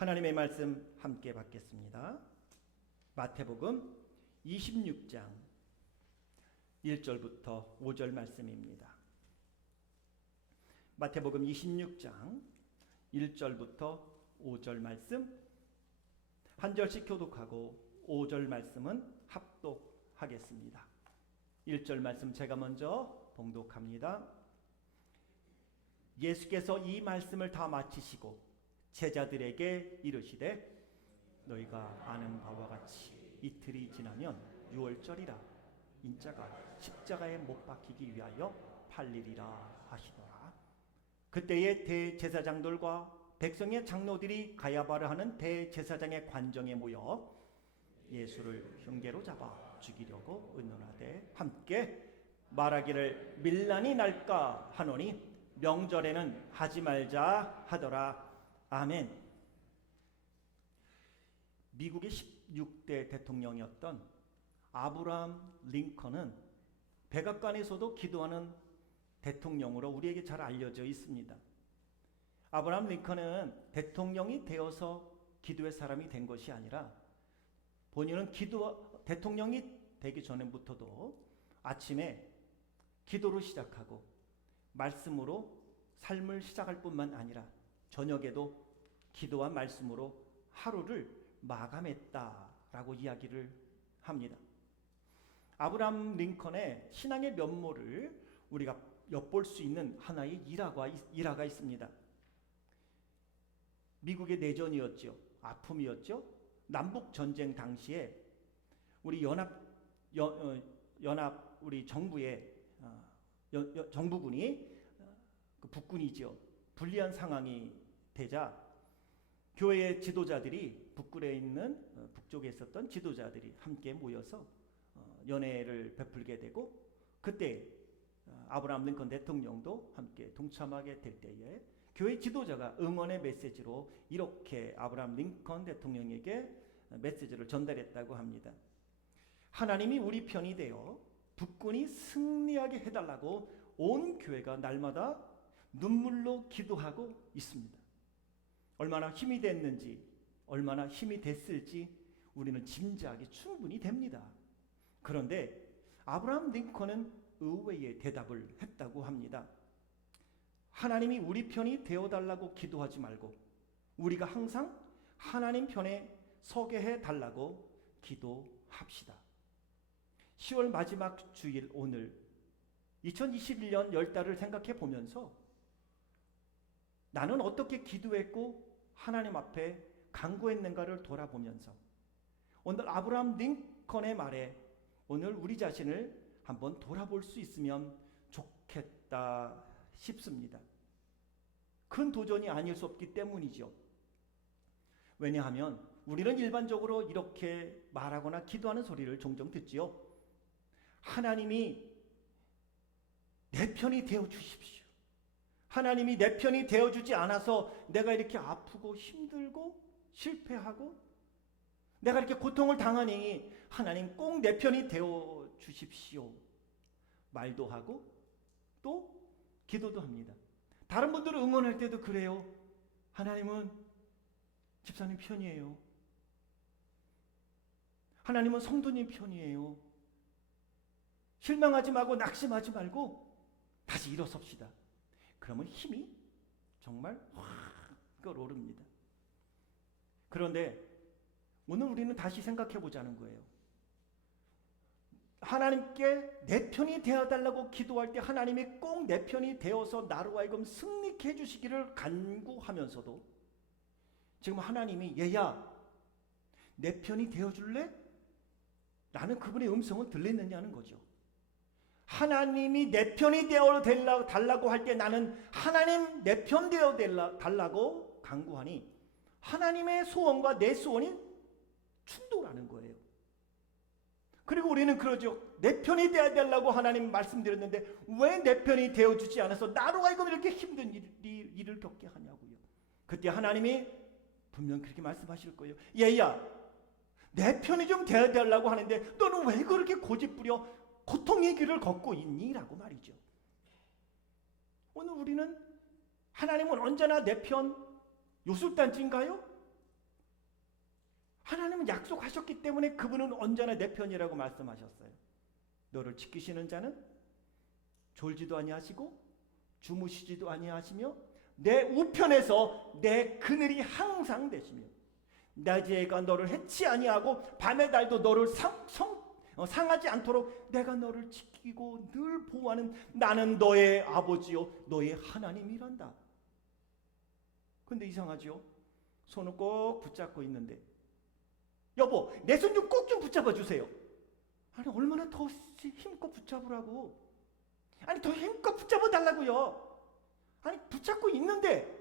하나님의 말씀 함께 받겠습니다. 마태복음 26장 1절부터 5절 말씀입니다. 마태복음 26장 1절부터 5절 말씀 한 절씩 교독하고 5절 말씀은 합독하겠습니다. 1절 말씀 제가 먼저 봉독합니다. 예수께서 이 말씀을 다 마치시고 제자들에게 이르시되 너희가 아는 바와 같이 이틀이 지나면 유월절이라 인자가 십자가에 못 박히기 위하여 팔리리라 하시더라. 그때에 대제사장들과 백성의 장로들이 가야바를 하는 대제사장의 관정에 모여 예수를 흉계로 잡아 죽이려고 의논하되 함께 말하기를 밀란이 날까 하노니 명절에는 하지 말자 하더라. 아멘. 미국의 16대 대통령이었던 아브라함 링컨은 백악관에서도 기도하는 대통령으로 우리에게 잘 알려져 있습니다. 아브라함 링컨은 대통령이 되어서 기도의 사람이 된 것이 아니라 본인은 대통령이 되기 전부터도 아침에 기도로 시작하고 말씀으로 삶을 시작할 뿐만 아니라 저녁에도 기도와 말씀으로 하루를 마감했다라고 이야기를 합니다. 아브라함 링컨의 신앙의 면모를 우리가 엿볼 수 있는 하나의 일화가 있습니다. 미국의 내전이었죠. 아픔이었죠. 남북 전쟁 당시에 우리 연합 우리 정부의 정부군이 그 북군이죠. 불리한 상황이 되자 교회의 지도자들이 북글에 있는 북쪽에 있었던 지도자들이 함께 모여서 연회를 베풀게 되고 그때 아브라함 링컨 대통령도 함께 동참하게 될 때에 교회 지도자가 응원의 메시지로 이렇게 아브라함 링컨 대통령에게 메시지를 전달했다고 합니다. 하나님이 우리 편이 되어 북군이 승리하게 해달라고 온 교회가 날마다 눈물로 기도하고 있습니다. 얼마나 힘이 됐는지 얼마나 힘이 됐을지 우리는 짐작이 충분히 됩니다. 그런데 아브라함 링컨은 의외의 대답을 했다고 합니다. 하나님이 우리 편이 되어달라고 기도하지 말고 우리가 항상 하나님 편에 서게 해달라고 기도합시다. 10월 마지막 주일 오늘 2021년 열 달을 생각해 보면서 나는 어떻게 기도했고 하나님 앞에 간구했는가를 돌아보면서 오늘 아브라함 링컨의 말에 오늘 우리 자신을 한번 돌아볼 수 있으면 좋겠다 싶습니다. 큰 도전이 아닐 수 없기 때문이죠. 왜냐하면 우리는 일반적으로 이렇게 말하거나 기도하는 소리를 종종 듣지요. 하나님이 내 편이 되어 주십시오. 하나님이 내 편이 되어주지 않아서 내가 이렇게 아프고 힘들고 실패하고 내가 이렇게 고통을 당하니 하나님 꼭 내 편이 되어주십시오. 말도 하고 또 기도도 합니다. 다른 분들을 응원할 때도 그래요. 하나님은 집사님 편이에요. 하나님은 성도님 편이에요. 실망하지 말고 낙심하지 말고 다시 일어섭시다. 그러면 힘이 정말 확 끌어오릅니다. 그런데 오늘 우리는 다시 생각해 보자는 거예요. 하나님께 내 편이 되어달라고 기도할 때 하나님이 꼭 내 편이 되어서 나로 하여금 승리케 해주시기를 간구하면서도 지금 하나님이 얘야 내 편이 되어줄래? 라는 그분의 음성은 들리느냐는 거죠. 하나님이 내 편이 되어 달라고 할 때 나는 하나님 내 편 되어 달라고 간구하니 하나님의 소원과 내 소원이 충돌하는 거예요. 그리고 우리는 그러죠. 내 편이 되어야 되려고 하나님 말씀드렸는데 왜 내 편이 되어주지 않아서 나로 하여금 이렇게 힘든 일을 겪게 하냐고요. 그때 하나님이 분명 그렇게 말씀하실 거예요. 얘야 내 편이 좀 되어야 되려고 하는데 너는 왜 그렇게 고집부려 고통의 길을 걷고 있니? 라고 말이죠. 오늘 우리는 하나님은 언제나 내 편 요술단지인가요? 하나님은 약속하셨기 때문에 그분은 언제나 내 편이라고 말씀하셨어요. 너를 지키시는 자는 졸지도 아니하시고 주무시지도 아니하시며 내 우편에서 내 그늘이 항상 되시며 낮의 해가 너를 해치 아니하고 밤의 달도 너를 상하지 않도록 내가 너를 지키고 늘 보호하는 나는 너의 아버지요 너의 하나님이란다. 근데 이상하죠? 손을 꼭 붙잡고 있는데 여보 내 손 좀 꼭 좀 붙잡아 주세요. 아니 얼마나 더 힘껏 붙잡으라고. 아니 더 힘껏 붙잡아 달라고요. 아니 붙잡고 있는데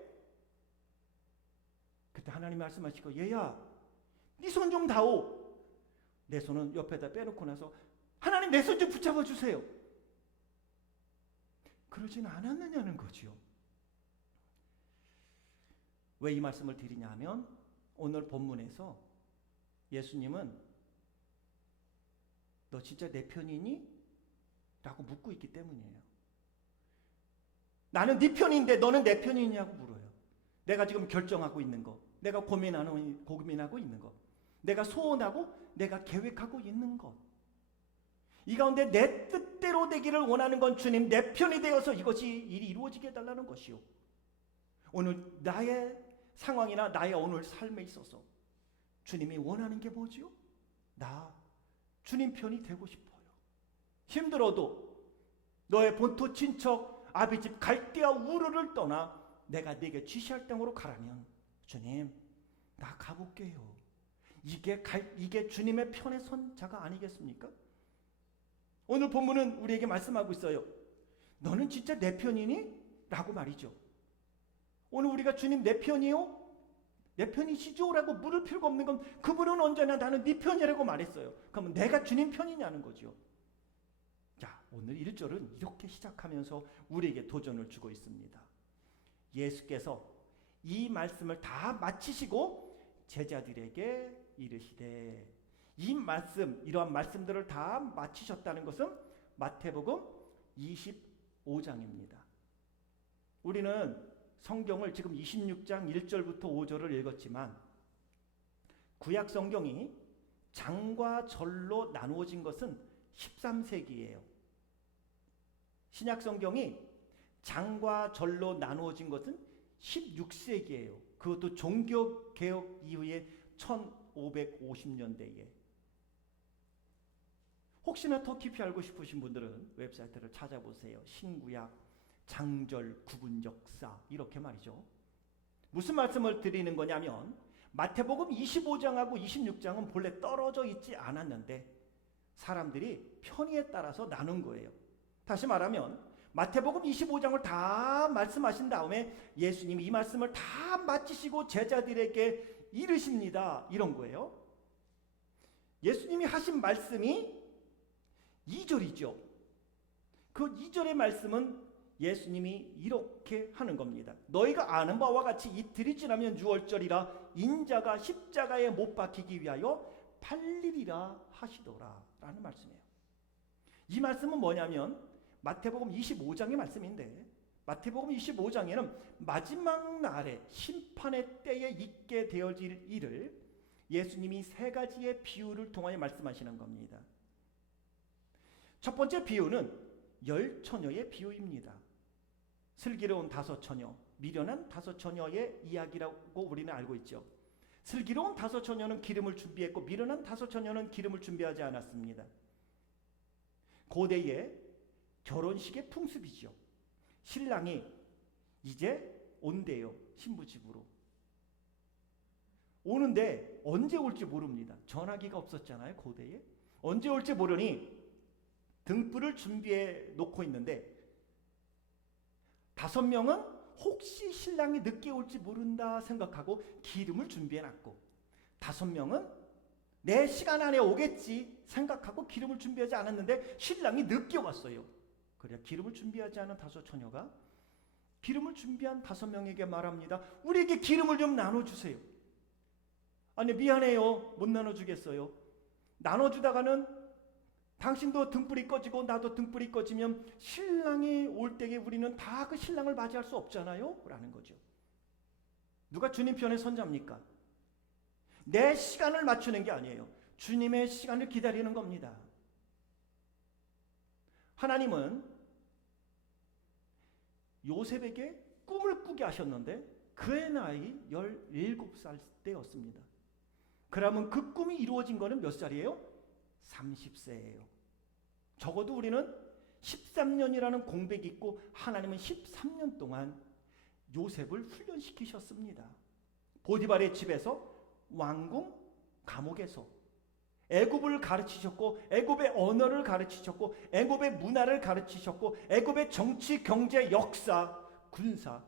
그때 하나님 말씀하시고 얘야 네 손 좀 다오. 내 손은 옆에다 빼놓고 나서 하나님 내 손 좀 붙잡아 주세요. 그러진 않았느냐는 거지요. 왜 이 말씀을 드리냐 하면 오늘 본문에서 예수님은 너 진짜 내 편이니? 라고 묻고 있기 때문이에요. 나는 네 편인데 너는 내 편이냐고 물어요. 내가 지금 결정하고 있는 거, 내가 고민하고 있는 거, 내가 소원하고 내가 계획하고 있는 것, 이 가운데 내 뜻대로 되기를 원하는 건 주님 내 편이 되어서 이것이 일이 이루어지게 해달라는 것이요. 오늘 나의 상황이나 나의 오늘 삶에 있어서 주님이 원하는 게 뭐지요? 나 주님 편이 되고 싶어요. 힘들어도 너의 본토 친척 아비집 갈대와 우르를 떠나 내가 네게 지시할 땅으로 가라면 주님 나 가볼게요. 이게 주님의 편에 선 자가 아니겠습니까? 오늘 본문은 우리에게 말씀하고 있어요. 너는 진짜 내 편이니? 라고 말이죠. 오늘 우리가 주님 내 편이요? 내 편이시죠? 라고 물을 필요가 없는 건 그분은 언제나 나는 네 편이라고 말했어요. 그러면 내가 주님 편이냐는 거죠. 자, 오늘 1절은 이렇게 시작하면서 우리에게 도전을 주고 있습니다. 예수께서 이 말씀을 다 마치시고 제자들에게 이르시되, 이 말씀, 이러한 말씀들을 다 마치셨다는 것은 마태복음 25장입니다. 우리는 성경을 지금 26장 1절부터 5절을 읽었지만 구약 성경이 장과 절로 나누어진 것은 13세기예요. 신약 성경이 장과 절로 나누어진 것은 16세기예요. 그것도 종교개혁 이후에 1550년대에. 혹시나 더 깊이 알고 싶으신 분들은 웹사이트를 찾아보세요. 신구약, 장절, 구분 역사 이렇게 말이죠. 무슨 말씀을 드리는 거냐면 마태복음 25장하고 26장은 본래 떨어져 있지 않았는데 사람들이 편의에 따라서 나눈 거예요. 다시 말하면 마태복음 25장을 다 말씀하신 다음에 예수님이 이 말씀을 다 마치시고 제자들에게 이르십니다. 이런 거예요. 예수님이 하신 말씀이 2절이죠. 그 2절의 말씀은 예수님이 이렇게 하는 겁니다. 너희가 아는 바와 같이 이틀이 지나면 유월절이라 인자가 십자가에 못 박히기 위하여 팔리리라 하시더라 라는 말씀이에요. 이 말씀은 뭐냐면 마태복음 25장의 말씀인데 마태복음 25장에는 마지막 날에 심판의 때에 있게 되어질 일을 예수님이 세 가지의 비유를 통하여 말씀하시는 겁니다. 첫 번째 비유는 10처녀의 비유입니다. 슬기로운 5처녀, 미련한 5처녀의 이야기라고 우리는 알고 있죠. 슬기로운 5처녀는 기름을 준비했고 미련한 5처녀는 기름을 준비하지 않았습니다. 고대의 결혼식의 풍습이죠. 신랑이 이제 온대요. 신부 집으로. 오는데 언제 올지 모릅니다. 전화기가 없었잖아요. 고대에. 언제 올지 모르니 등불을 준비해 놓고 있는데 5명은 혹시 신랑이 늦게 올지 모른다 생각하고 기름을 준비해 놨고 5명은 내 시간 안에 오겠지 생각하고 기름을 준비하지 않았는데 신랑이 늦게 왔어요. 그래 기름을 준비하지 않은 5처녀가 기름을 준비한 5명에게 말합니다. 우리에게 기름을 좀 나눠주세요. 아니 미안해요. 못 나눠주겠어요. 나눠주다가는 당신도 등불이 꺼지고 나도 등불이 꺼지면 신랑이 올 때에 우리는 다 그 신랑을 맞이할 수 없잖아요? 라는 거죠. 누가 주님 편에 선자입니까? 내 시간을 맞추는 게 아니에요. 주님의 시간을 기다리는 겁니다. 하나님은 요셉에게 꿈을 꾸게 하셨는데 그의 나이 17살 때였습니다. 그러면 그 꿈이 이루어진 거는 몇 살이에요? 30세예요. 적어도 우리는 13년이라는 공백이 있고 하나님은 13년 동안 요셉을 훈련시키셨습니다. 보디발의 집에서, 왕궁, 감옥에서 애굽을 가르치셨고, 애굽의 언어를 가르치셨고, 애굽의 문화를 가르치셨고, 애굽의 정치, 경제, 역사, 군사,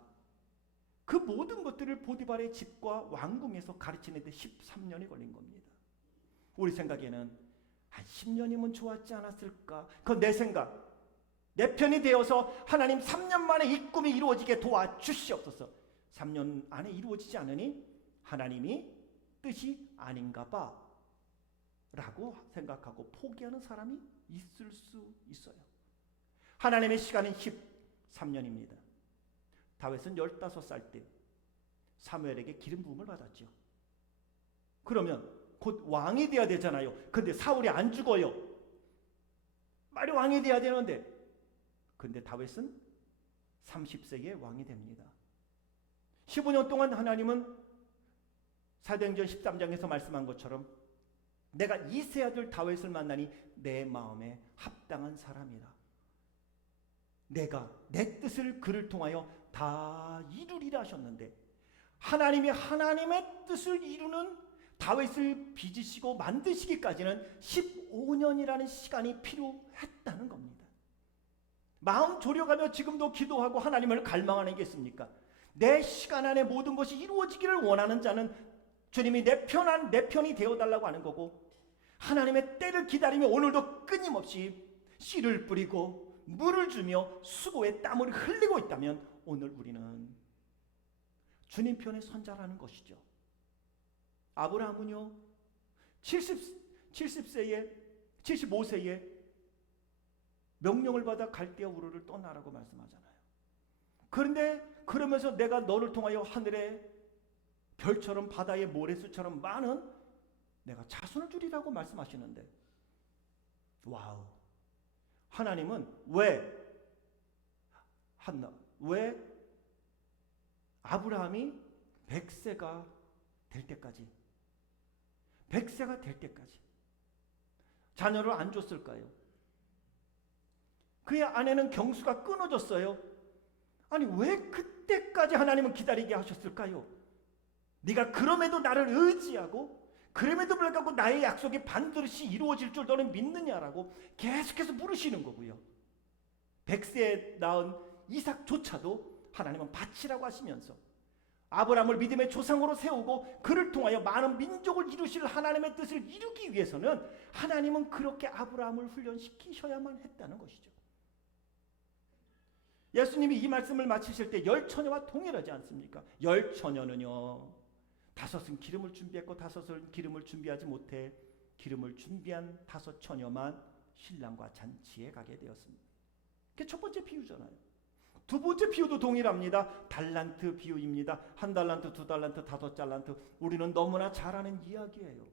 그 모든 것들을 보디발의 집과 왕궁에서 가르치는데 13년이 걸린 겁니다. 우리 생각에는 한 10년이면 좋았지 않았을까? 그건 내 생각. 내 편이 되어서 하나님 3년 만에 이 꿈이 이루어지게 도와주시옵소서. 3년 안에 이루어지지 않으니 하나님이 뜻이 아닌가 봐 라고 생각하고 포기하는 사람이 있을 수 있어요. 하나님의 시간은 13년입니다. 다윗은 15살 때 사무엘에게 기름 부음을 받았죠. 그러면 곧 왕이 돼야 되잖아요. 근데 사울이 안 죽어요. 빨리 왕이 돼야 되는데, 근데 다윗은 30세에 왕이 됩니다. 15년 동안 하나님은 사도행전 13장에서 말씀한 것처럼 내가 이세 아들 다윗을 만나니 내 마음에 합당한 사람이라. 내가 내 뜻을 그를 통하여 다 이루리라 하셨는데, 하나님이 하나님의 뜻을 이루는 다윗을 빚으시고 만드시기까지는 15년이라는 시간이 필요했다는 겁니다. 마음 졸여가며 지금도 기도하고 하나님을 갈망하는 게 있습니까? 내 시간 안에 모든 것이 이루어지기를 원하는 자는 주님이 내 편이 되어달라고 하는 거고, 하나님의 때를 기다리며 오늘도 끊임없이 씨를 뿌리고 물을 주며 수고에 땀을 흘리고 있다면 오늘 우리는 주님 편의 선자라는 것이죠. 아브라함은요 75세에 명령을 받아 갈대아 우르를 떠나라고 말씀하잖아요. 그런데 그러면서 내가 너를 통하여 하늘의 별처럼 바다의 모래수처럼 많은 내가 자손을 주리라고 말씀하시는데, 와우, 하나님은 왜 아브라함이 100세가 될 때까지 자녀를 안 줬을까요? 그의 아내는 경수가 끊어졌어요. 아니 왜 그때까지 하나님은 기다리게 하셨을까요? 네가 그럼에도 나를 의지하고 그럼에도 불구하고 나의 약속이 반드시 이루어질 줄 너는 믿느냐라고 계속해서 물으시는 거고요. 100세에 낳은 이삭조차도 하나님은 바치라고 하시면서 아브라함을 믿음의 조상으로 세우고 그를 통하여 많은 민족을 이루실 하나님의 뜻을 이루기 위해서는 하나님은 그렇게 아브라함을 훈련시키셔야만 했다는 것이죠. 예수님이 이 말씀을 마치실 때 열 처녀와 동일하지 않습니까? 열 처녀는요 5은 기름을 준비했고 5은 기름을 준비하지 못해 기름을 준비한 5 처녀만 신랑과 잔치에 가게 되었습니다. 그게 첫 번째 비유잖아요. 두 번째 비유도 동일합니다. 달란트 비유입니다. 1달란트, 2달란트, 5달란트. 우리는 너무나 잘 아는 이야기예요.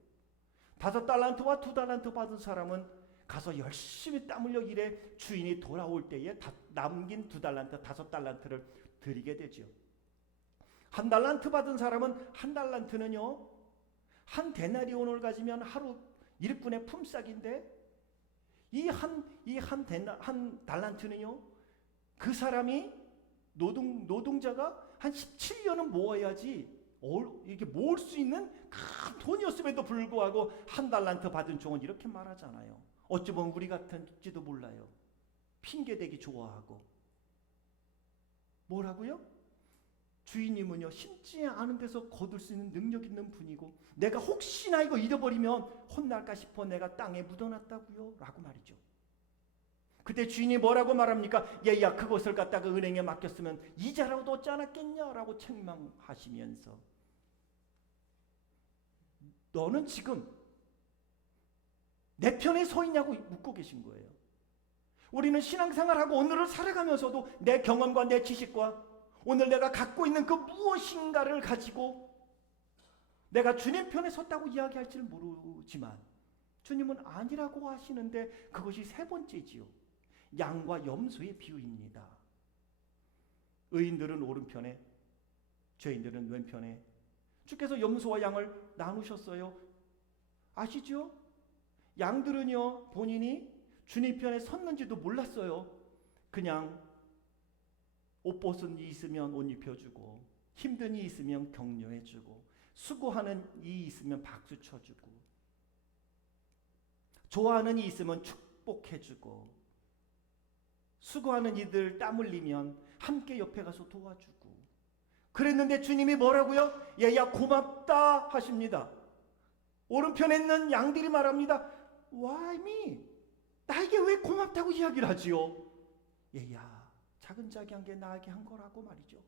5달란트와 2달란트 받은 사람은 가서 열심히 땀 흘려 일해 주인이 돌아올 때에 남긴 2달란트, 5달란트를 드리게 되죠. 1달란트 받은 사람은 1달란트는요 한 데나리온을 가지면 하루 일꾼의 품삯인데, 이 한 달란트는요 그 사람이 노동자가 한 17년은 모아야지 이렇게 모을 수 있는 큰 돈이었음에도 불구하고 1달란트 받은 종은 이렇게 말하잖아요. 어찌 보면 우리 같은지도 몰라요. 핑계대기 좋아하고. 뭐라고요? 주인님은요 심지 않은 데서 거둘 수 있는 능력 있는 분이고 내가 혹시나 이거 잃어버리면 혼날까 싶어 내가 땅에 묻어놨다고요 라고 말이죠. 그때 주인이 뭐라고 말합니까? 얘야 그것을 갖다가 은행에 맡겼으면 이자라도 얻지 않았겠냐라고 책망하시면서, 너는 지금 내 편에 서 있냐고 묻고 계신 거예요. 우리는 신앙생활하고 오늘을 살아가면서도 내 경험과 내 지식과 오늘 내가 갖고 있는 그 무엇인가를 가지고 내가 주님 편에 섰다고 이야기할지는 모르지만 주님은 아니라고 하시는데 그것이 세 번째지요. 양과 염소의 비유입니다. 의인들은 오른편에, 죄인들은 왼편에. 주께서 염소와 양을 나누셨어요. 아시죠? 양들은요, 본인이 주님 편에 섰는지도 몰랐어요. 그냥 옷 벗은 이 있으면 옷 입혀주고, 힘든 이 있으면 격려해주고, 수고하는 이 있으면 박수 쳐주고, 좋아하는 이 있으면 축복해주고, 수고하는 이들 땀 흘리면 함께 옆에 가서 도와주고. 그랬는데 주님이 뭐라고요? 얘야 고맙다 하십니다. 오른편에 있는 양들이 말합니다. Why me? 나에게 왜 고맙다고 이야기를 하지요? 얘야 작은 자기 한 게 나에게 한 거라고 말이죠.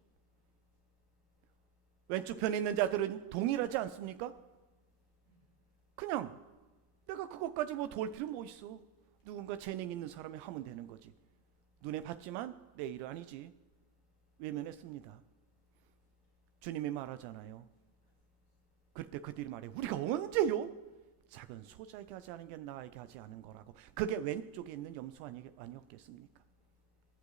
왼쪽 편에 있는 자들은 동일하지 않습니까? 그냥 내가 그것까지 뭐 도울 필요 뭐 있어. 누군가 재능 있는 사람이 하면 되는 거지. 눈에 봤지만 내 일 아니지. 외면했습니다. 주님이 말하잖아요. 그때 그들이 말해, 우리가 언제요? 작은 소자에게 하지 않은 게 나에게 하지 않은 거라고. 그게 왼쪽에 있는 염소 아니었겠습니까?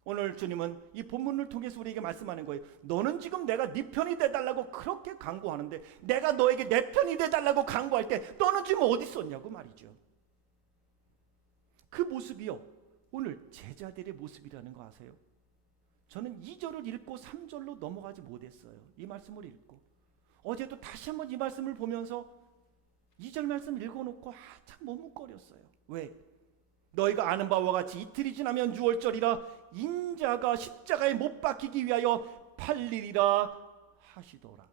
오늘 주님은 이 본문을 통해서 우리에게 말씀하는 거예요. 너는 지금 내가 네 편이 돼달라고 그렇게 강구하는데, 내가 너에게 내 편이 돼달라고 강구할 때 너는 지금 어디 있었냐고 말이죠. 그 모습이요, 오늘 제자들의 모습이라는 거 아세요? 저는 2절을 읽고 3절로 넘어가지 못했어요. 이 말씀을 읽고 어제도 다시 한번 이 말씀을 보면서 2절 말씀 읽어놓고 참 머뭇거렸어요. 왜? 너희가 아는 바와 같이 이틀이 지나면 유월절이라 인자가 십자가에 못 박히기 위하여 팔리리라 하시더라.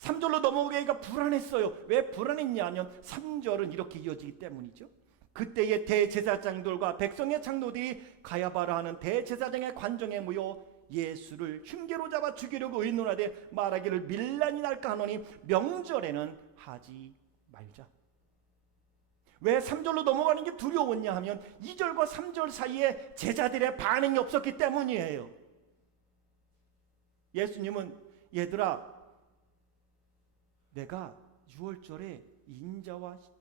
3절로 넘어가기가 불안했어요. 왜 불안했냐면 3절은 이렇게 이어지기 때문이죠. 그때의 대제사장들과 백성의 장로들이 가야바라 하는 대제사장의 관정에 모여 예수를 흉계로 잡아 죽이려고 의논하되 말하기를 밀란이 날까 하노니 명절에는 하지 말자. 왜 3절로 넘어가는 게 두려웠냐 하면 2절과 3절 사이에 제자들의 반응이 없었기 때문이에요. 예수님은 얘들아, 내가 6월절에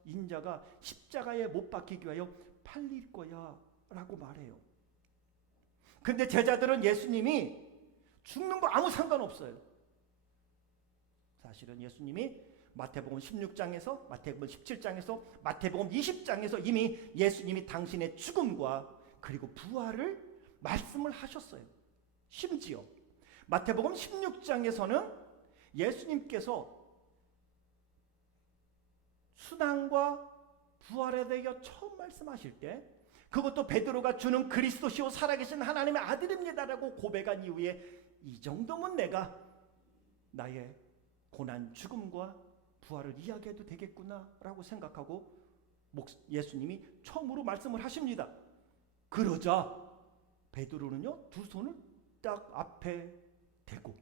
인자가 십자가에 못 박히기 위하여 팔릴 거야 라고 말해요. 근데 제자들은 예수님이 죽는 거 아무 상관없어요. 사실은 예수님이 마태복음 16장에서, 마태복음 17장에서, 마태복음 20장에서 이미 예수님이 당신의 죽음과 그리고 부활을 말씀을 하셨어요. 심지어 마태복음 16장에서는 예수님께서 순환과 부활에 대해 처음 말씀하실 때, 그것도 베드로가 주는 그리스도시요 살아계신 하나님의 아들입니다라고 고백한 이후에 이 정도면 내가 나의 고난 죽음과 부활을 이야기해도 되겠구나라고 생각하고 예수님이 처음으로 말씀을 하십니다. 그러자 베드로는요, 두 손을 딱 앞에 대고,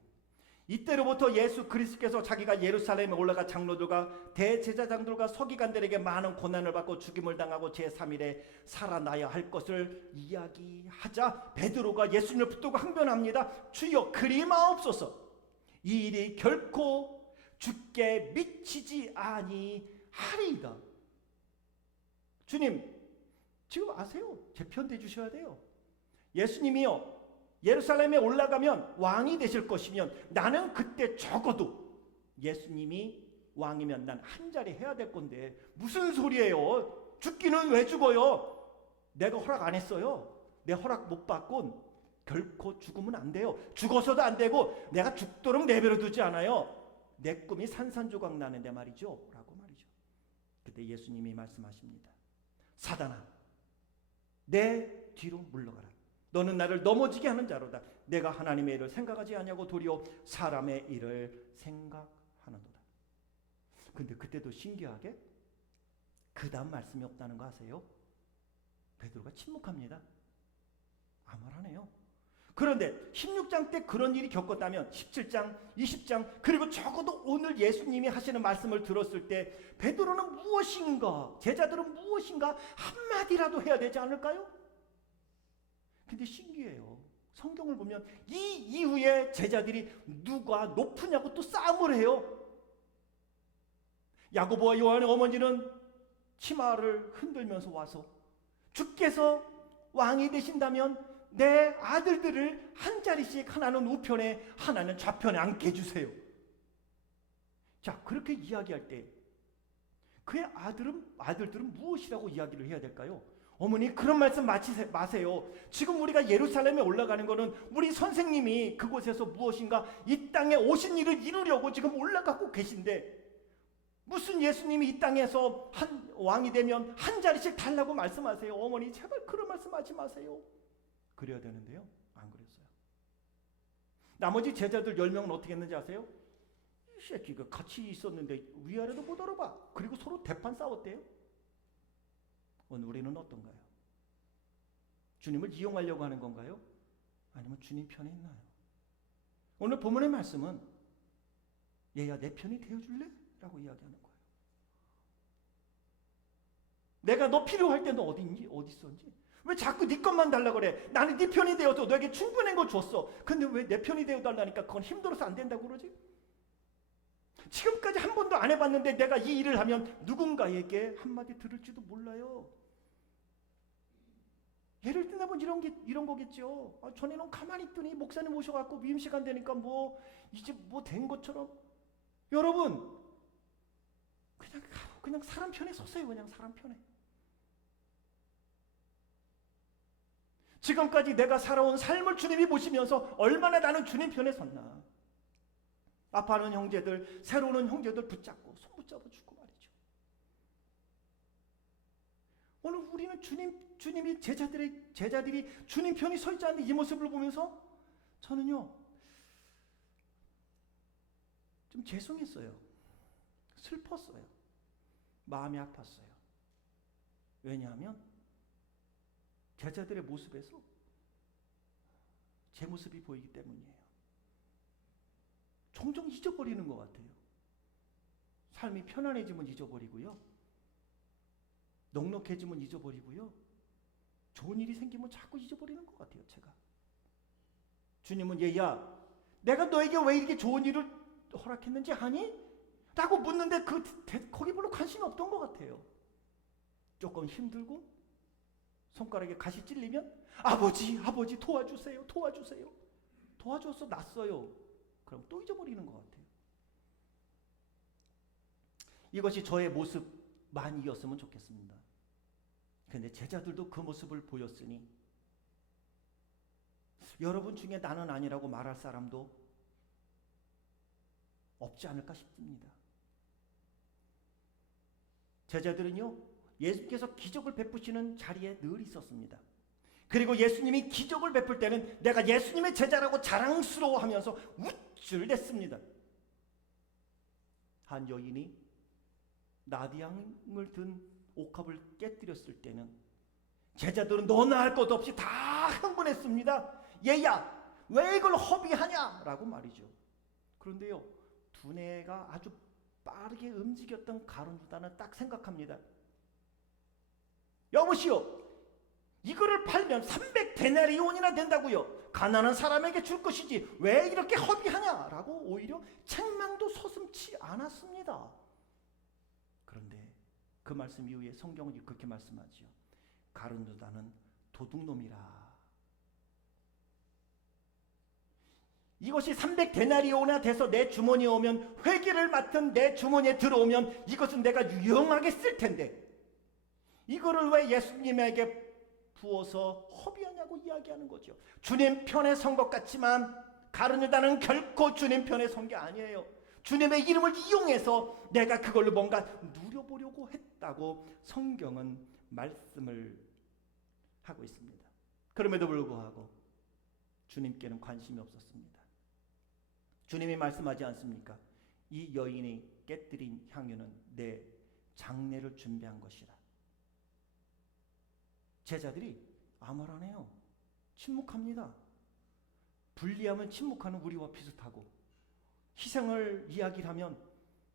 이때로부터 예수 그리스도께서 자기가 예루살렘에 올라가 장로들과 대제사장들과 서기관들에게 많은 고난을 받고 죽임을 당하고 제3일에 살아나야 할 것을 이야기하자 베드로가 예수님을 붙들고 항변합니다. 주여 그리 마옵소서. 이 일이 결코 주께 미치지 아니하리이다. 주님, 지금 아세요? 제 편 대주셔야 돼요. 예수님이요, 예루살렘에 올라가면 왕이 되실 것이면 나는 그때 적어도 예수님이 왕이면 난 한 자리 해야 될 건데 무슨 소리예요? 죽기는 왜 죽어요? 내가 허락 안 했어요. 내 허락 못 받곤 결코 죽으면 안 돼요. 죽어서도 안 되고 내가 죽도록 내버려 두지 않아요. 내 꿈이 산산조각 나는데 말이죠 라고 말이죠. 그때 예수님이 말씀하십니다. 사단아, 내 뒤로 물러가라. 너는 나를 넘어지게 하는 자로다. 내가 하나님의 일을 생각하지 아니하고 도리어 사람의 일을 생각하는도다. 근데 그때도 신기하게 그 다음 말씀이 없다는 거 아세요? 베드로가 침묵합니다. 아무 말 안 해요. 그런데 16장 때 그런 일이 겪었다면 17장, 20장, 그리고 적어도 오늘 예수님이 하시는 말씀을 들었을 때 베드로는 무엇인가, 제자들은 무엇인가 한마디라도 해야 되지 않을까요? 근데 신기해요. 성경을 보면 이 이후에 제자들이 누가 높으냐고 또 싸움을 해요. 야고보와 요한의 어머니는 치마를 흔들면서 와서 주께서 왕이 되신다면 내 아들들을 한 자리씩 하나는 우편에 하나는 좌편에 앉게 해주세요. 자, 그렇게 이야기할 때 그의 아들들은 무엇이라고 이야기를 해야 될까요? 어머니, 그런 말씀 마세요. 지금 우리가 예루살렘에 올라가는 것은 우리 선생님이 그곳에서 무엇인가 이 땅에 오신 일을 이루려고 지금 올라가고 계신데 무슨 예수님이 이 땅에서 한 왕이 되면 한 자리씩 달라고 말씀하세요. 어머니, 제발 그런 말씀하지 마세요. 그래야 되는데요, 안 그랬어요. 나머지 제자들 10명은 어떻게 했는지 아세요? 이 새끼가 같이 있었는데 위아래도 못 알아봐. 그리고 서로 대판 싸웠대요. 오늘 우리는 어떤가요? 주님을 이용하려고 하는 건가요? 아니면 주님 편에 있나요? 오늘 본문의 말씀은 얘야, 내 편이 되어줄래? 라고 이야기하는 거예요. 내가 너 필요할 때 너 어디 있었는지? 왜 자꾸 네 것만 달라 그래? 나는 네 편이 되어서 너에게 충분한 걸 줬어. 근데 왜 내 편이 되어 달라니까 그건 힘들어서 안 된다고 그러지? 지금까지 한 번도 안 해봤는데 내가 이 일을 하면 누군가에게 한마디 들을지도 몰라요. 예를 들면 이런 거겠죠. 전에는 가만히 있더니 목사님 오셔갖고 위임 시간 되니까 이제 된 것처럼. 여러분, 그냥 사람 편에 섰어요. 그냥 사람 편에. 지금까지 내가 살아온 삶을 주님이 보시면서 얼마나 나는 주님 편에 섰나. 아파하는 형제들, 새로운 형제들 붙잡고 손 붙잡아 주고 말이죠. 오늘 우리는 주님이 제자들이 주님 편이 서 있지 않는 이 모습을 보면서 저는요 좀 죄송했어요. 슬펐어요. 마음이 아팠어요. 왜냐하면 제자들의 모습에서 제 모습이 보이기 때문이에요. 종종 잊어버리는 것 같아요. 삶이 편안해지면 잊어버리고요. 넉넉해지면 잊어버리고요. 좋은 일이 생기면 자꾸 잊어버리는 것 같아요. 제가. 주님은 얘야, 내가 너에게 왜 이렇게 좋은 일을 허락했는지 아니? 라고 묻는데 거기 별로 관심이 없던 것 같아요. 조금 힘들고 손가락에 가시 찔리면 아버지 도와주세요. 도와줘서 났어요. 그럼 또 잊어버리는 것 같아요. 이것이 저의 모습만이었으면 좋겠습니다. 그런데 제자들도 그 모습을 보였으니 여러분 중에 나는 아니라고 말할 사람도 없지 않을까 싶습니다. 제자들은요, 예수께서 기적을 베푸시는 자리에 늘 있었습니다. 그리고 예수님이 기적을 베풀 때는 내가 예수님의 제자라고 자랑스러워하면서 우쭐댔습니다. 한 여인이 나디향을 든 옥합을 깨뜨렸을 때는 제자들은 너나 할 것 없이 다 흥분했습니다. 얘야, 왜 이걸 허비하냐? 라고 말이죠. 그런데요, 두뇌가 아주 빠르게 움직였던 가룟 유다는 딱 생각합니다. 여보시오, 이거를 팔면 300데나리온이나 된다고요. 가난한 사람에게 줄 것이지 왜 이렇게 허비하냐라고 오히려 책망도 서슴지 않았습니다. 그런데 그 말씀 이후에 성경은 그렇게 말씀하지요. 가룟 유다는 도둑놈이라. 이것이 300데나리온이나 돼서 내 주머니에 오면, 회계를 맡은 내 주머니에 들어오면 이것은 내가 유용하게 쓸 텐데 이거를 왜 예수님에게 부어서 허비하냐고 이야기하는 거죠. 주님 편에 선 것 같지만 가룟 유다는 결코 주님 편에 선 게 아니에요. 주님의 이름을 이용해서 내가 그걸로 뭔가 누려보려고 했다고 성경은 말씀을 하고 있습니다. 그럼에도 불구하고 주님께는 관심이 없었습니다. 주님이 말씀하지 않습니까? 이 여인이 깨뜨린 향유는 내 장례를 준비한 것이라. 제자들이 아무 말 안 해요. 침묵합니다. 분리하면 침묵하는 우리와 비슷하고, 희생을 이야기를 하면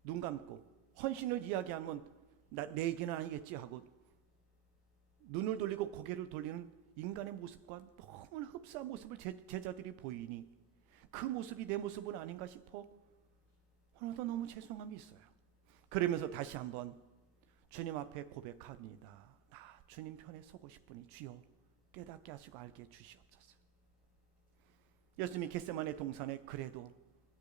눈 감고, 헌신을 이야기하면 내 얘기는 아니겠지 하고 눈을 돌리고 고개를 돌리는 인간의 모습과 너무나 흡사한 모습을 제자들이 보이니 그 모습이 내 모습은 아닌가 싶어 오늘도 너무 죄송함이 있어요. 그러면서 다시 한번 주님 앞에 고백합니다. 나 주님 편에 서고 싶으니 주여 깨닫게 하시고 알게 주시옵소서. 예수님이 겟세마네 동산에 그래도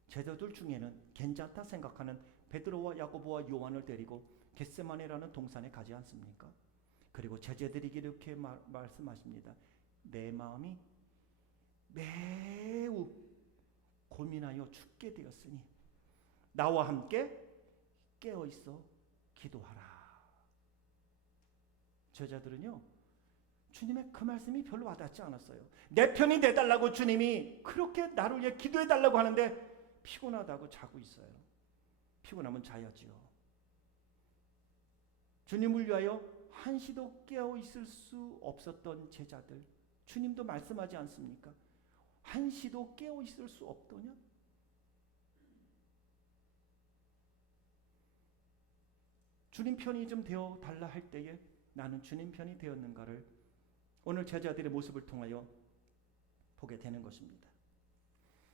제자들 중에는 괜찮다 생각하는 베드로와 야고보와 요한을 데리고 겟세마네라는 동산에 가지 않습니까? 그리고 제자들에게 이렇게 말씀하십니다. 내 마음이 매우 고민하여 죽게 되었으니 나와 함께 깨어 있어 기도하라. 제자들은요, 주님의 그 말씀이 별로 와닿지 않았어요. 내 편이 돼달라고 주님이 그렇게 나를 위해 기도해달라고 하는데 피곤하다고 자고 있어요. 피곤하면 자야지요. 주님을 위하여 한시도 깨어 있을 수 없었던 제자들, 주님도 말씀하지 않습니까? 한시도 깨어 있을 수 없더냐? 주님 편이 좀 되어 달라 할 때에 나는 주님 편이 되었는가를 오늘 제자들의 모습을 통하여 보게 되는 것입니다.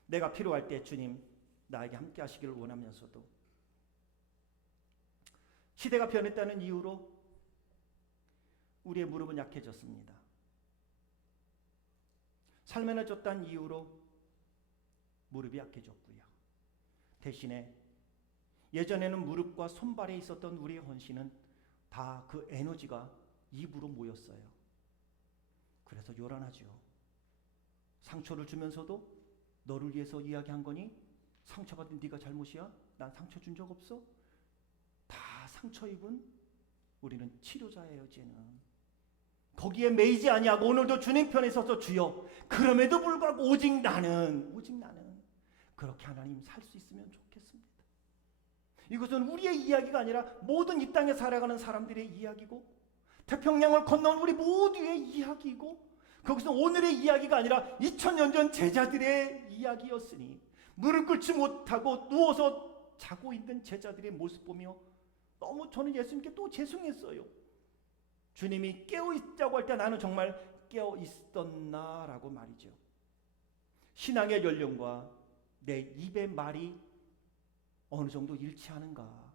내가 필요할 때 주님 나에게 함께 하시기를 원하면서도 시대가 변했다는 이유로 우리의 무릎은 약해졌습니다. 살만해졌다는 이유로 무릎이 약해졌고요. 대신에 예전에는 무릎과 손발에 있었던 우리의 헌신은 다 그 에너지가 입으로 모였어요. 그래서 요란하죠. 상처를 주면서도 너를 위해서 이야기한 거니? 상처받은 네가 잘못이야? 난 상처 준 적 없어? 다 상처 입은 우리는 치료자예요. 이제는 거기에 매이지 아니하고 오늘도 주님 편에 서서 주여 그럼에도 불구하고 오직 나는 그렇게 하나님 살 수 있으면 좋겠습니다. 이것은 우리의 이야기가 아니라 모든 이 땅에 살아가는 사람들의 이야기고 태평양을 건너온 우리 모두의 이야기고 거기서 오늘의 이야기가 아니라 2000년 전 제자들의 이야기였으니 무릎 꿇지 못하고 누워서 자고 있는 제자들의 모습 보며 너무 저는 예수님께 또 죄송했어요. 주님이 깨어있자고 할 때 나는 정말 깨어있었나라고 말이죠. 신앙의 연령과 내 입의 말이 어느 정도 일치하는가?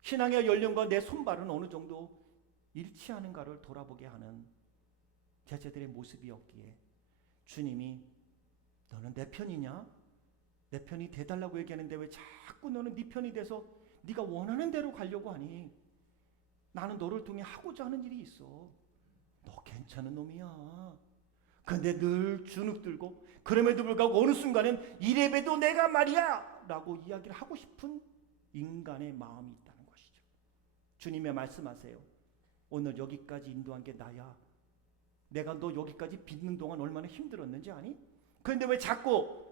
신앙의 연령과 내 손발은 어느 정도 일치하는가를 돌아보게 하는 제자들의 모습이었기에 주님이 너는 내 편이냐? 내 편이 돼달라고 얘기하는데 왜 자꾸 너는 네 편이 돼서 네가 원하는 대로 가려고 하니? 나는 너를 통해 하고자 하는 일이 있어. 너 괜찮은 놈이야. 근데 늘 주눅 들고 그럼에도 불구하고 어느 순간은 이래봬도 내가 말이야 라고 이야기를 하고 싶은 인간의 마음이 있다는 것이죠. 주님의 말씀하세요. 오늘 여기까지 인도한 게 나야. 내가 너 여기까지 빚는 동안 얼마나 힘들었는지 아니? 그런데 왜 자꾸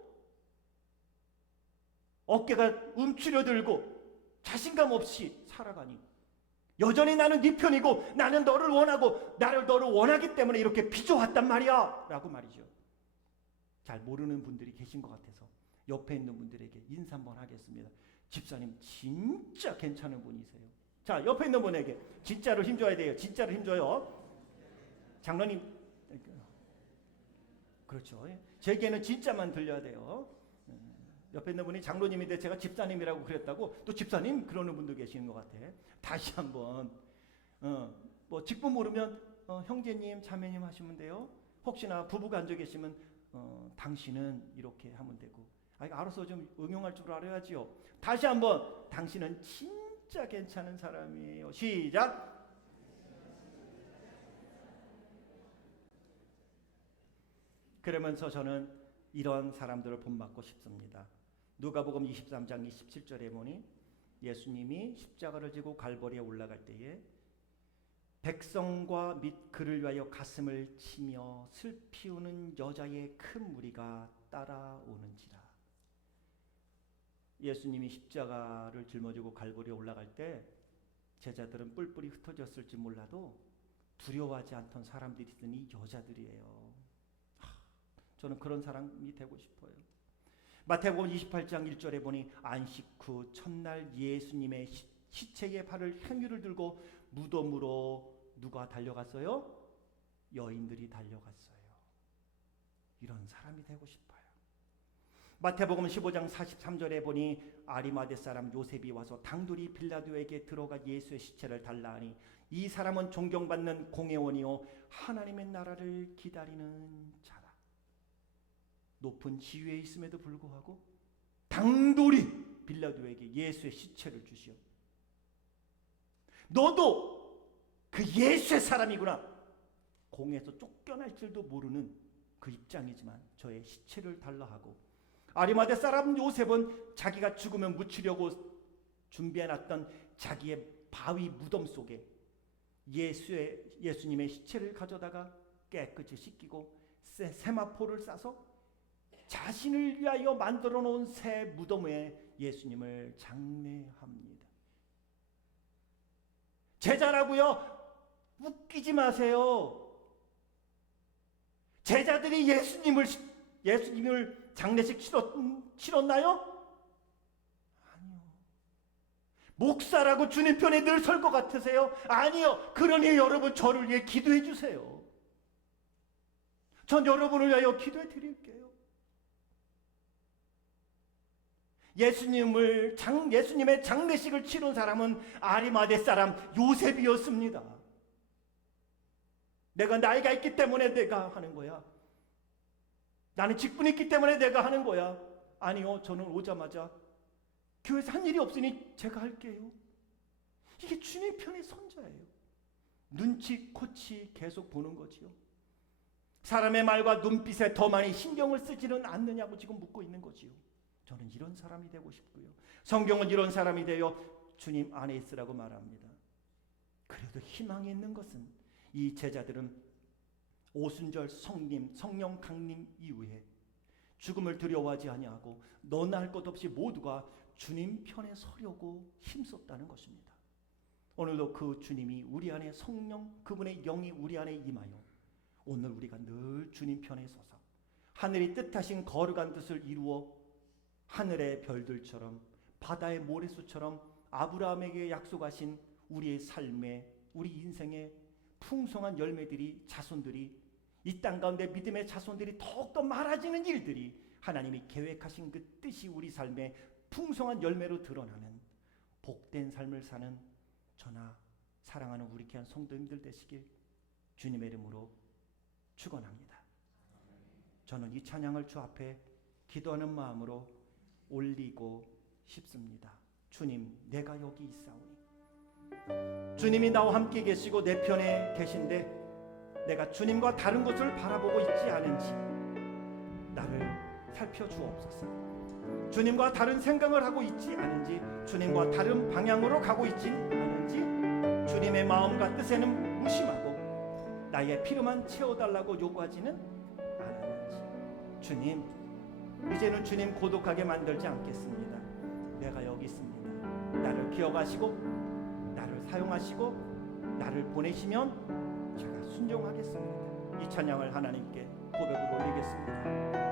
어깨가 움츠려들고 자신감 없이 살아가니? 여전히 나는 네 편이고 나는 너를 원하고 너를 원하기 때문에 이렇게 빚어왔단 말이야 라고 말이죠. 잘 모르는 분들이 계신 것 같아서 옆에 있는 분들에게 인사 한번 하겠습니다. 집사님 진짜 괜찮은 분이세요. 자, 옆에 있는 분에게 진짜로 힘줘야 돼요. 진짜로 힘줘요. 장로님, 그렇죠. 제게는 진짜만 들려야 돼요. 옆에 있는 분이 장로님인데 제가 집사님이라고 그랬다고 또 집사님 그러는 분도 계시는 것 같아. 다시 한번 뭐 직분 모르면 형제님 자매님 하시면 돼요. 혹시나 부부가 앉아 계시면 당신은 이렇게 하면 되고 알아서 좀 응용할 줄 알아야지요. 다시 한번 당신은 진짜 괜찮은 사람이에요. 시작. 그러면서 저는 이런 사람들을 본받고 싶습니다. 누가복음 23장 27절에 보니 예수님이 십자가를 지고 갈보리에 올라갈 때에 백성과 및 그를 위하여 가슴을 치며 슬피 우는 여자의 큰 무리가 따라오는지라. 예수님이 십자가를 짊어지고 갈보리에 올라갈 때 제자들은 뿔뿔이 흩어졌을지 몰라도 두려워하지 않던 사람들이 있으니 여자들이에요. 저는 그런 사람이 되고 싶어요. 마태복음 28장 1절에 보니 안식 후 첫날 예수님의 시체에 발을 향유를 들고 무덤으로 누가 달려갔어요? 여인들이 달려갔어요. 이런 사람이 되고 싶어요. 마태복음 15장 43절에 보니 아리마대 사람 요셉이 와서 당돌이 빌라도에게 들어가 예수의 시체를 달라 하니 이 사람은 존경받는 공회원이요 하나님의 나라를 기다리는 자라. 높은 지위에 있음에도 불구하고 당돌이 빌라도에게 예수의 시체를 주시오. 너도 그 예수의 사람이구나. 공에서 쫓겨날 줄도 모르는 그 입장이지만 저의 시체를 달라 하고, 아리마대 사람 요셉은 자기가 죽으면 묻히려고 준비해놨던 자기의 바위 무덤 속에 예수님의 시체를 가져다가 깨끗이 씻기고 세마포를 싸서 자신을 위하여 만들어 놓은 새 무덤에 예수님을 장례합니다. 제자라고요? 웃기지 마세요. 제자들이 예수님을 장례식 치렀나요? 아니요. 목사라고 주님 편에 늘 설 것 같으세요? 아니요. 그러니 여러분 저를 위해 기도해 주세요. 전 여러분을 위하여 기도해 드릴게요. 예수님의 장례식을 치른 사람은 아리마대 사람 요셉이었습니다. 내가 나이가 있기 때문에 내가 하는 거야. 나는 직분이 있기 때문에 내가 하는 거야. 아니요, 저는 오자마자 교회에서 한 일이 없으니 제가 할게요. 이게 주님 편의 선자예요. 눈치코치 계속 보는 거지요. 사람의 말과 눈빛에 더 많이 신경을 쓰지는 않느냐고 지금 묻고 있는 거지요. 저는 이런 사람이 되고 싶고요. 성경은 이런 사람이 되어 주님 안에 있으라고 말합니다. 그래도 희망이 있는 것은 이 제자들은 오순절 성령 강림 이후에 죽음을 두려워하지 아니하고 너나 할 것 없이 모두가 주님 편에 서려고 힘썼다는 것입니다. 오늘도 그 주님이 우리 안에 성령, 그분의 영이 우리 안에 임하여 오늘 우리가 늘 주님 편에 서서 하늘이 뜻하신 거룩한 뜻을 이루어 하늘의 별들처럼 바다의 모래수처럼 아브라함에게 약속하신 우리의 삶에, 우리 인생의 풍성한 열매들이, 자손들이, 이 땅 가운데 믿음의 자손들이 더욱더 많아지는 일들이 하나님이 계획하신 그 뜻이 우리 삶에 풍성한 열매로 드러나는 복된 삶을 사는 저나 사랑하는 우리 귀한 성도님들 되시길 주님의 이름으로 축원합니다. 저는 이 찬양을 주 앞에 기도하는 마음으로 올리고 싶습니다. 주님, 내가 여기 있사오니 주님이 나와 함께 계시고 내 편에 계신데 내가 주님과 다른 것을 바라보고 있지 않은지 나를 살펴주옵소서. 주님과 다른 생각을 하고 있지 않은지, 주님과 다른 방향으로 가고 있지 않은지, 주님의 마음과 뜻에는 무심하고 나의 필요만 채워달라고 요구하지는 않았는지, 주님, 이제는 주님 고독하게 만들지 않겠습니다. 내가 여기 있습니다. 나를 기억하시고 나를 사용하시고 나를 보내시면 제가 순종하겠습니다. 이 찬양을 하나님께 고백으로 올리겠습니다.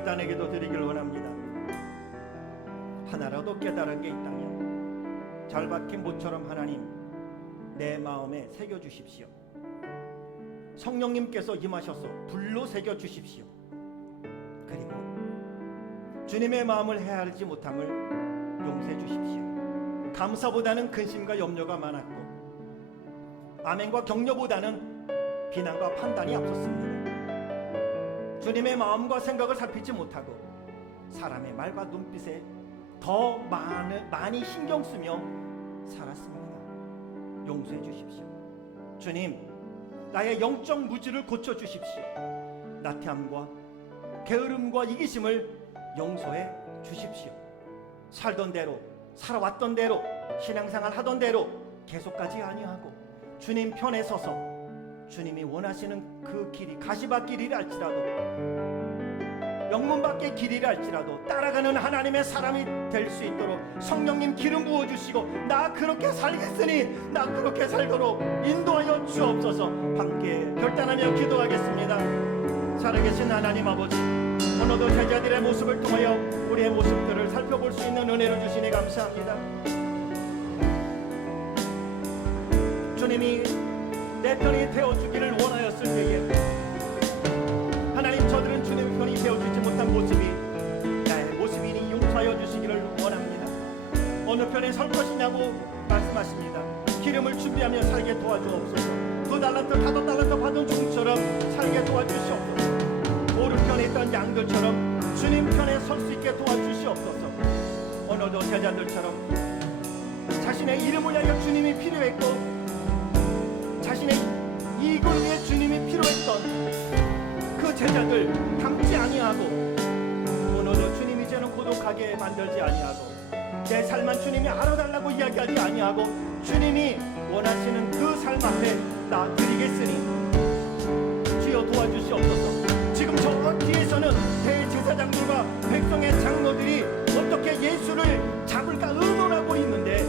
결단의 기도 드리길 원합니다. 하나라도 깨달은 게 있다면 잘 박힌 못처럼 하나님 내 마음에 새겨주십시오. 성령님께서 임하셔서 불로 새겨주십시오. 그리고 주님의 마음을 헤아리지 못함을 용서해 주십시오. 감사보다는 근심과 염려가 많았고 아멘과 격려보다는 비난과 판단이 앞섰습니다. 주님의 마음과 생각을 살피지 못하고 사람의 말과 눈빛에 더 많이 신경 쓰며 살았습니다. 용서해 주십시오. 주님, 나의 영적 무지를 고쳐주십시오. 나태함과 게으름과 이기심을 용서해 주십시오. 살던 대로, 살아왔던 대로, 신앙생활 하던 대로 계속까지 아니하고 주님 편에 서서 주님이 원하시는 그 길이 가시밭길이라 할지라도 영문 밖의 길이라 할지라도 따라가는 하나님의 사람이 될 수 있도록 성령님 기름 부어주시고 나 그렇게 살겠으니 나 그렇게 살도록 인도하여 주옵소서. 함께 결단하며 기도하겠습니다. 살아계신 하나님 아버지, 오늘도 제자들의 모습을 통하여 우리의 모습들을 살펴볼 수 있는 은혜를 주시니 감사합니다. 주님이 내 편이 되어주기를 원하였을 때에 하나님, 저들은 주님의 편이 되어주지 못한 모습이 나의 모습이니 용서하여 주시기를 원합니다. 어느 편에 설 것이냐고 말씀하십니다. 기름을 준비하며 살게 도와주옵소서. 2달란트 5달란트 받은 종처럼 살게 도와주시옵소서. 오른편에 있던 양들처럼 주님 편에 설 수 있게 도와주시옵소서. 오늘도 제자들처럼 자신의 이름을 위하여 주님이 필요했고 자신의 이익을 위해 주님이 필요했던 그 제자들 닮지 아니하고 오늘도 주님 이제는 고독하게 만들지 아니하고 내 삶만 주님이 알아달라고 이야기하지 아니하고 주님이 원하시는 그 삶 앞에 나 드리겠으니 주여 도와주시옵소서. 지금 저 뒤에서는 대제사장들과 백성의 장로들이 어떻게 예수를 잡을까 의논하고 있는데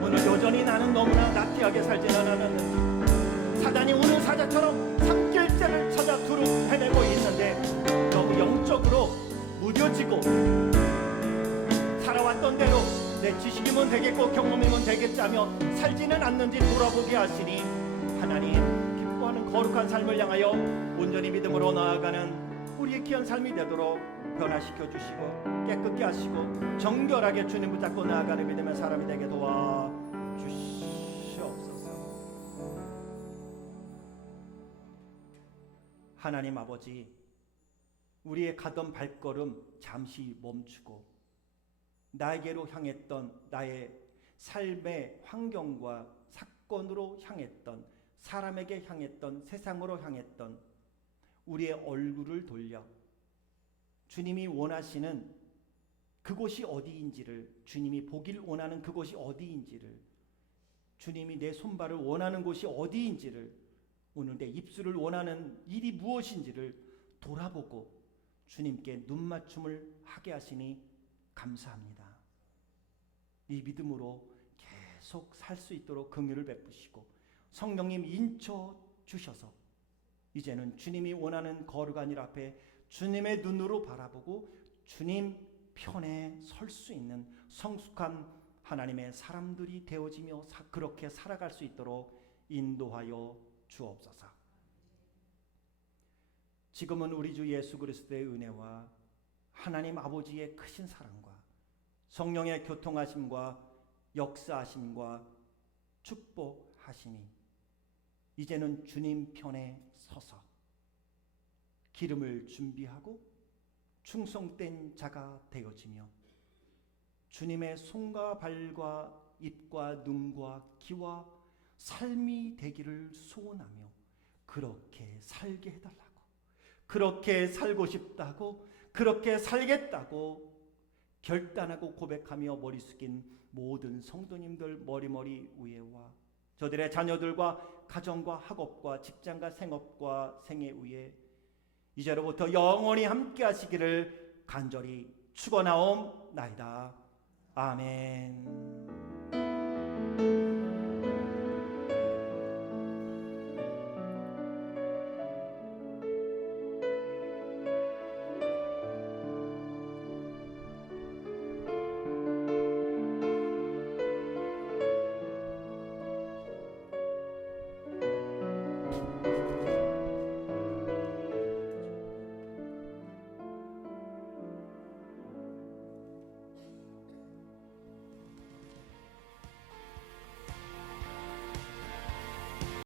오늘 여전히 나는 너무나 나태하게 살지는 않았는지 사단이 우는 사자처럼 산길자를 찾아 두루 헤매고 있는데 너무 영적으로 무뎌지고 살아왔던 대로 내 지식이면 되겠고 경험이면 되겠자며 살지는 않는지 돌아보게 하시니 하나님, 기뻐하는 거룩한 삶을 향하여 온전히 믿음으로 나아가는 우리의 귀한 삶이 되도록 변화시켜 주시고 깨끗게 하시고 정결하게 주님 붙잡고 나아가는 믿음의 사람이 되게 도와주시옵소서. 하나님 아버지, 우리의 가던 발걸음 잠시 멈추고 나에게로 향했던 나의 삶의 환경과 사건으로 향했던 사람에게 향했던 세상으로 향했던 우리의 얼굴을 돌려 주님이 원하시는 그곳이 어디인지를, 주님이 보길 원하는 그곳이 어디인지를, 주님이 내 손발을 원하는 곳이 어디인지를, 오늘 내 입술을 원하는 일이 무엇인지를 돌아보고 주님께 눈맞춤을 하게 하시니 감사합니다. 이 믿음으로 계속 살 수 있도록 긍휼을 베푸시고 성령님 인쳐 주셔서 이제는 주님이 원하는 거룩한 일 앞에 주님의 눈으로 바라보고 주님 편에 설 수 있는 성숙한 하나님의 사람들이 되어지며 그렇게 살아갈 수 있도록 인도하여 주옵소서. 지금은 우리 주 예수 그리스도의 은혜와 하나님 아버지의 크신 사랑과 성령의 교통하심과 역사하심과 축복하심이 이제는 주님 편에 서서 기름을 준비하고 충성된 자가 되어지며 주님의 손과 발과 입과 눈과 귀와 삶이 되기를 소원하며 그렇게 살게 해달라고, 그렇게 살고 싶다고, 그렇게 살겠다고 결단하고 고백하며 머리 숙인 모든 성도님들 머리 위에와 저들의 자녀들과 가정과 학업과 직장과 생업과 생애 위에 이제로부터 영원히 함께 하시기를 간절히 축원하옵나이다. 아멘.